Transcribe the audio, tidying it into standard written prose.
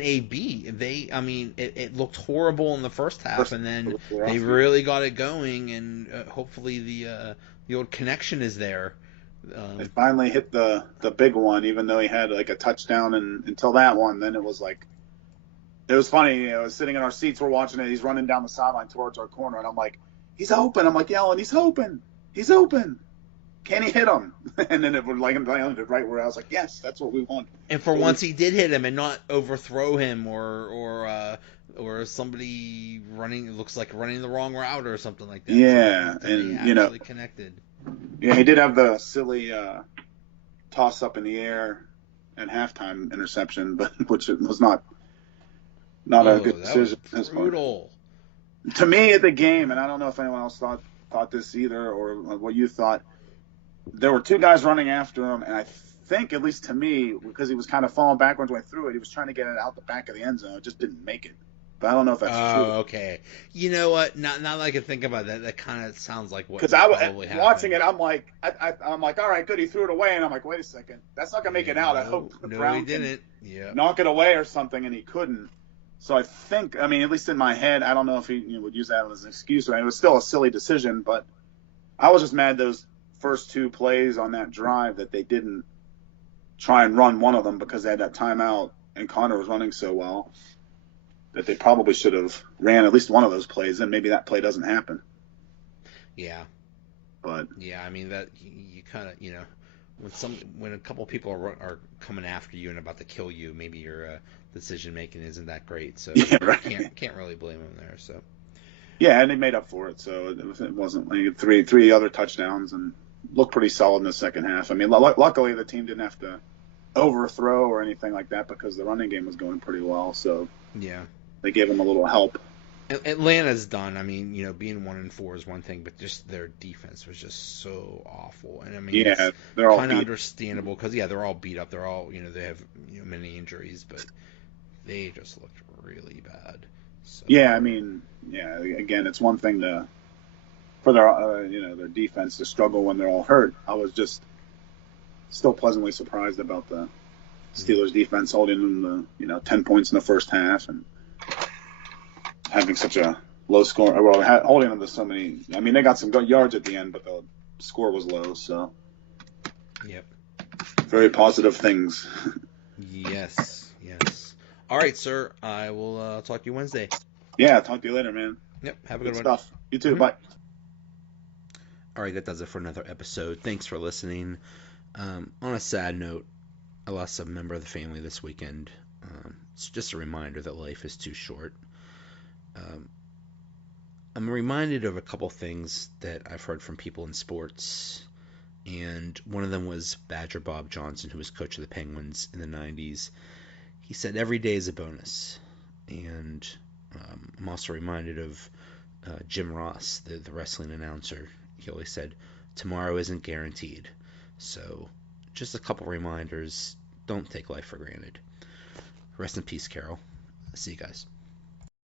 AB, it looked horrible in the first half, First, and it then was they rough. really got it going, and hopefully the old connection is there. They Um, finally hit the big one, even though he had like a touchdown, and until that one, then it was like it was funny. I was sitting in our seats, we're watching it. He's running down the sideline towards our corner, and I'm like, he's open. I'm like yelling, he's open, he's open. Can he hit him? And then it would like landed right where I was like, yes, that's what we want. and for What we once, he did hit him and not overthrow him or somebody running. It looks like running the wrong route or something like that. So Yeah, they and actually connected. yeah, he did have the silly toss up in the air at halftime interception, but which was not a Oh, good that was decision as far. brutal. To me, at the game, and I don't know if anyone else thought this either, or what you thought. There were two guys running after him, and I think, at least to me, because he was kind of falling backwards when he threw it, he was trying to get it out the back of the end zone. It just didn't make it. But I don't know if that's true. Oh, okay. You know what? Now that I can think about that, that kind of sounds like Because what probably watching happened. it, I'm like, I'm like, all right, good, he threw it away, and I'm like, wait a second, that's not gonna make it out. I No, hope no, he Brown can didn't. Yeah. knock it away or something, and he couldn't. So I think, I mean, at least in my head, I don't know if he would use that as an excuse. Or it was still a silly decision, but I was just mad those first two plays on that drive that they didn't try and run one of them because they had that timeout and Connor was running so well that they probably should have ran at least one of those plays. And maybe that play doesn't happen. Yeah. But Yeah. I mean that you kind of when a couple people are coming after you and about to kill you, maybe your decision making isn't that great. So yeah, right. can't really blame him there. So Yeah, and they made up for it. So it wasn't like three other touchdowns and looked pretty solid in the second half. I mean, luckily the team didn't have to overthrow or anything like that because the running game was going pretty well. So yeah. they gave him a little help. Atlanta's done. I mean, being 1-4 is one thing, but just their defense was just so awful. And I mean, Yeah, it's they're all kind of beat. understandable because they're all beat up. They're all they have many injuries, but they just looked really bad. So Yeah, I mean, yeah. Again, it's one thing for their their defense to struggle when they're all hurt. I was just still pleasantly surprised about the Steelers defense holding them the 10 points in the first half and having such a low score. Well, holding them to so many. I mean, they got some good yards at the end, but the score was low. So yep. very positive things. Yes. Yes. All right, sir. I will talk to you Wednesday. Yeah, talk to you later, man. Yep. Have a Good good one. stuff. You too. Mhm. Bye. All right, that does it for another episode. Thanks for listening. On a sad note, I lost a member of the family this weekend. It's just a reminder that life is too short. Um, I'm reminded of a couple things that I've heard from people in sports, and one of them was Badger Bob Johnson, who was coach of the Penguins in the 90s. He said, every day is a bonus. And I'm also reminded of Jim Ross, the wrestling announcer. He always said, tomorrow isn't guaranteed. So just a couple reminders. Don't take life for granted. Rest in peace, Carol. See you guys.